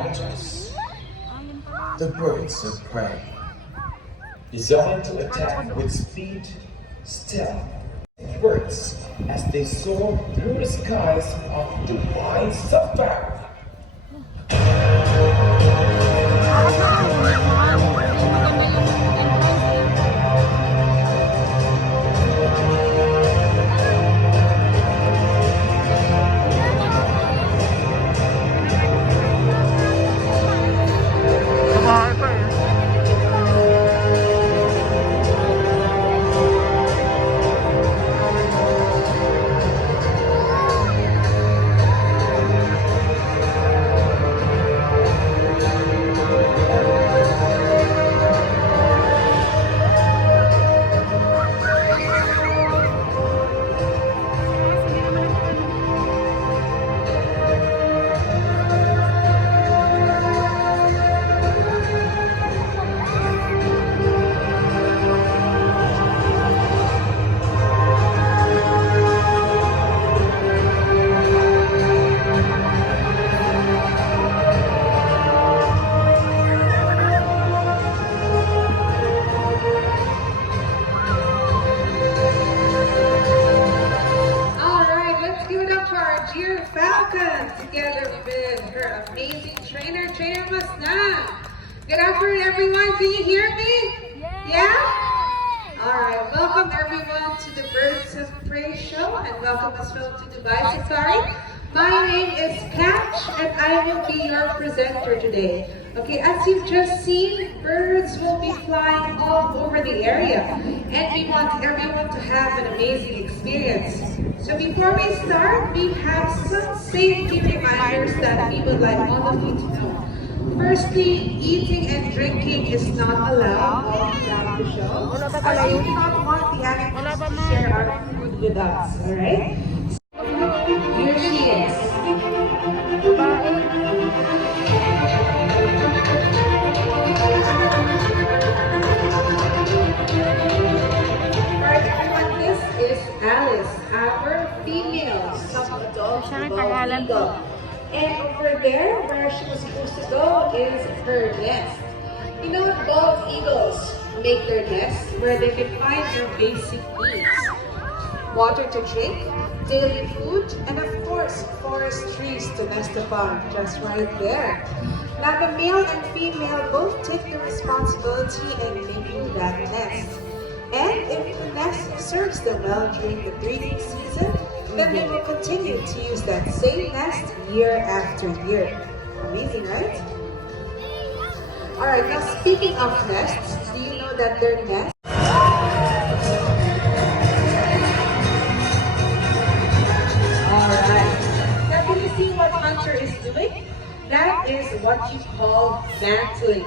predators, the birds of prey, designed to attack with speed, stealth, and birds as they soar through the skies of the wide safari. Falcon together with her amazing trainer Masna. Good afternoon, everyone. Can you hear me? Yeah? All right. Welcome, everyone, to the Birds of Prey show, and welcome as well to Dubai Safari. My name is Catch, and I will be your presenter today. Okay, as you've just seen, birds will be flying all over the area, and we want everyone to have an amazing experience. So before we start, we have some safety reminders that we would like all of you to know. Firstly, eating and drinking is not allowed all throughout the show, as we do not want the animals to share our food with us, alright? Here she is. Alice, our female sub-adult bald eagle. And over there, where she was supposed to go, is her nest. You know, bald eagles make their nests where they can find their basic needs. Water to drink, daily food, and of course, forest trees to nest upon, just right there. Now the male and female both take the responsibility in making that nest. And if the nest serves them well during the breeding season, then they will continue to use that same nest year after year. Amazing, right? Alright, now speaking of nests, do you know that their nests now can you see what Vulture is doing? That is what you call mantling.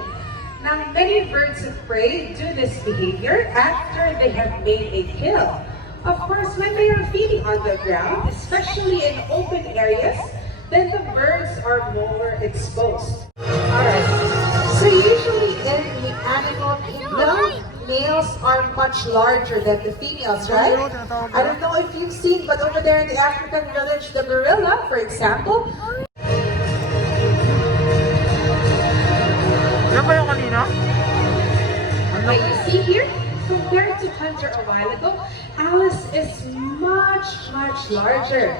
Now, many birds of prey do this behavior after they have made a kill. Of course, when they are feeding on the ground, especially in open areas, then the birds are more exposed. Alright, so usually in the animal kingdom, males are much larger than the females, right? I don't know if you've seen, but over there in the African village, the gorilla, for example, what you see here, compared to Hunter a while ago, Alice is much larger.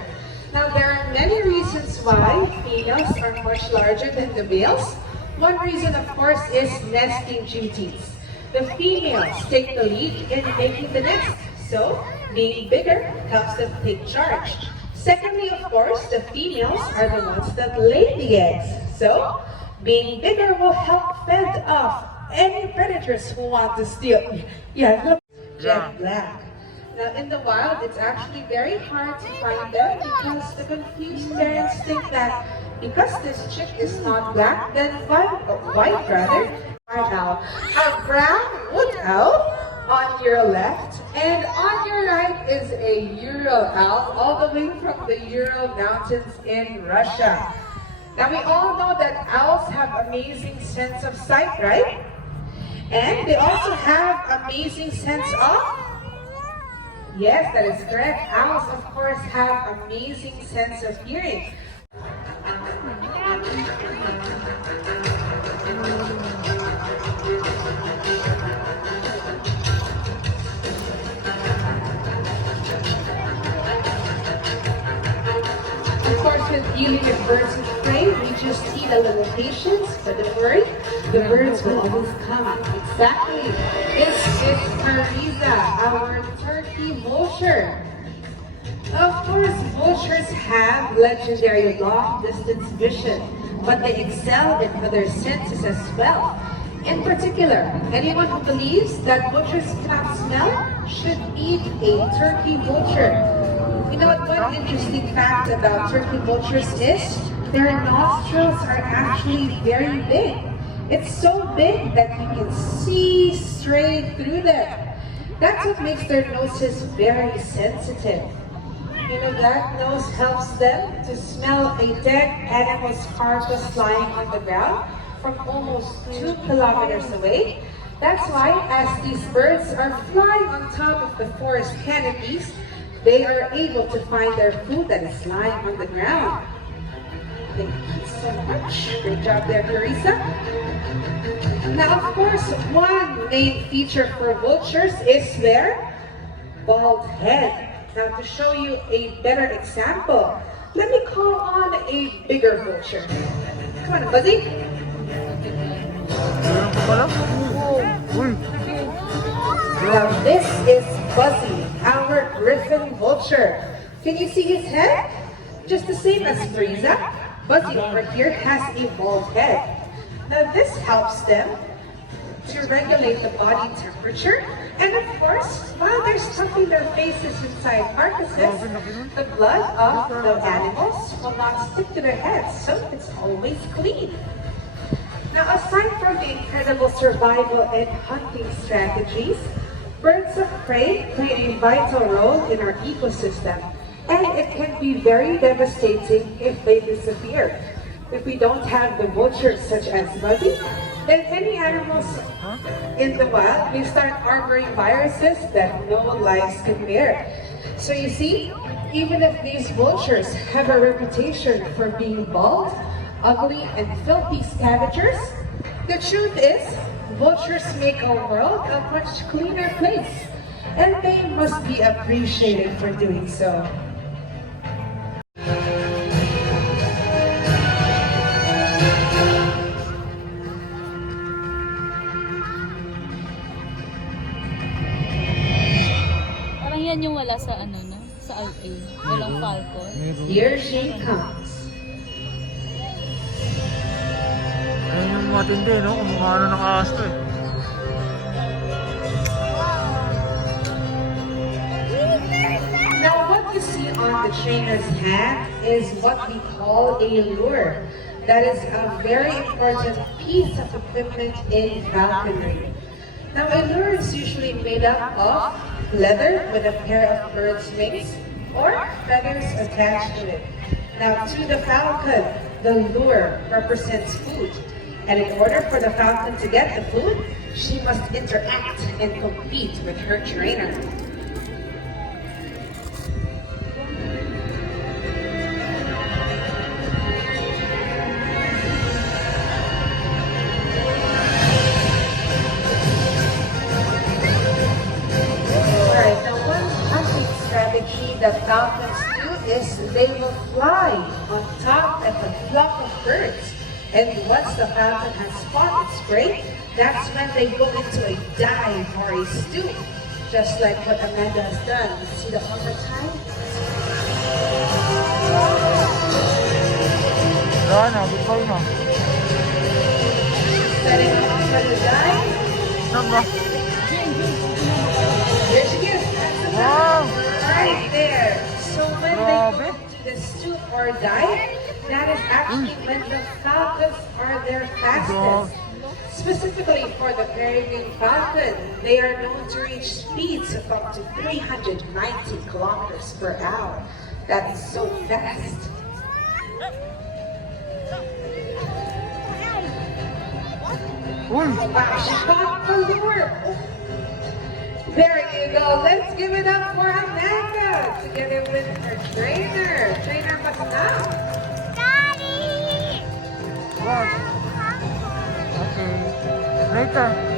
Now there are many reasons why females are much larger than the males. One reason, of course, is nesting duties. The females take the lead in making the nest, so being bigger helps them take charge. Secondly, of course, the females are the ones that lay the eggs, so being bigger will help fend off any predators who want to steal. Yeah, look, jet black. Now in the wild, it's actually very hard to find them because the confused parents think that because this chick is not black, then white rather, are now a brown wood owl on your left, and on your right is a Ural owl, all the way from the Ural Mountains in Russia. Now we all know that owls have amazing sense of sight, right? And they also have amazing sense of... Yes, that is correct. Owls, of course, have amazing sense of hearing. Of course, with dealing with birds of prey, we just need a little patience, but don't worry, the birds will always come. Exactly. This is Teresa, our turkey vulture. Of course, vultures have legendary long-distance vision, but they excel in other senses as well. In particular, anyone who believes that vultures cannot smell should eat a turkey vulture. You know what, one interesting fact about turkey vultures is their nostrils are actually very big. It's so big that you can see straight through them. That's what makes their noses very sensitive. You know, that nose helps them to smell a dead animal's carcass lying on the ground from almost 2 kilometers away. That's why, as these birds are flying on top of the forest canopies, they are able to find their food that is lying on the ground. Thank you so much. Great job there, Teresa. Now, of course, one main feature for vultures is their bald head. Now, to show you a better example, let me call on a bigger vulture. Come on, Buzzy. Now, this is Buzzy, our griffin vulture. Can you see his head? Just the same as Teresa, Buzzy over here has a bald head. Now, this helps them to regulate the body temperature. And of course, while they're stuffing their faces inside carcasses, the blood of the animals will not stick to their heads, so it's always clean. Now, aside from the incredible survival and hunting strategies, birds of prey play a vital role in our ecosystem, and it can be very devastating if they disappear. If we don't have the vultures such as Buzzy, then any animals in the wild may start harboring viruses that no lives can bear. So you see, even if these vultures have a reputation for being bald, ugly, and filthy scavengers, the truth is, vultures make our world a much cleaner place, and they must be appreciated for doing so. Yan yung wala sa ano no, sa LA. Walang Falcon. Here she comes. Ayun yung matindi, no? Kumukha na ng ahas to eh. Now, what you see on the trainer's hand is what we call a lure. That is a very important piece of equipment in falconry. Now, a lure is usually made up of leather with a pair of bird's wings or feathers attached to it. Now, to the falcon, the lure represents food. And in order for the falcon to get the food, she must interact and compete with her trainer. That falcons do is they will fly on top of a flock of birds. And once the falcon has spotted its prey, that's when they go into a dive or a stoop. Just like what Amanda has done. You see the other time? Setting up for the dive. Here she is. That's the falcon. Right there. So when they go to the stoop or dive, that is actually when the falcons are their fastest. Specifically for the peregrine falcon, they are known to reach speeds of up to 390 kilometers per hour. That is so fast. Wow, she got the lure. There you go. Let's give it up for Amanda together with her trainer. Trainer, what's up? Daddy! What? Later.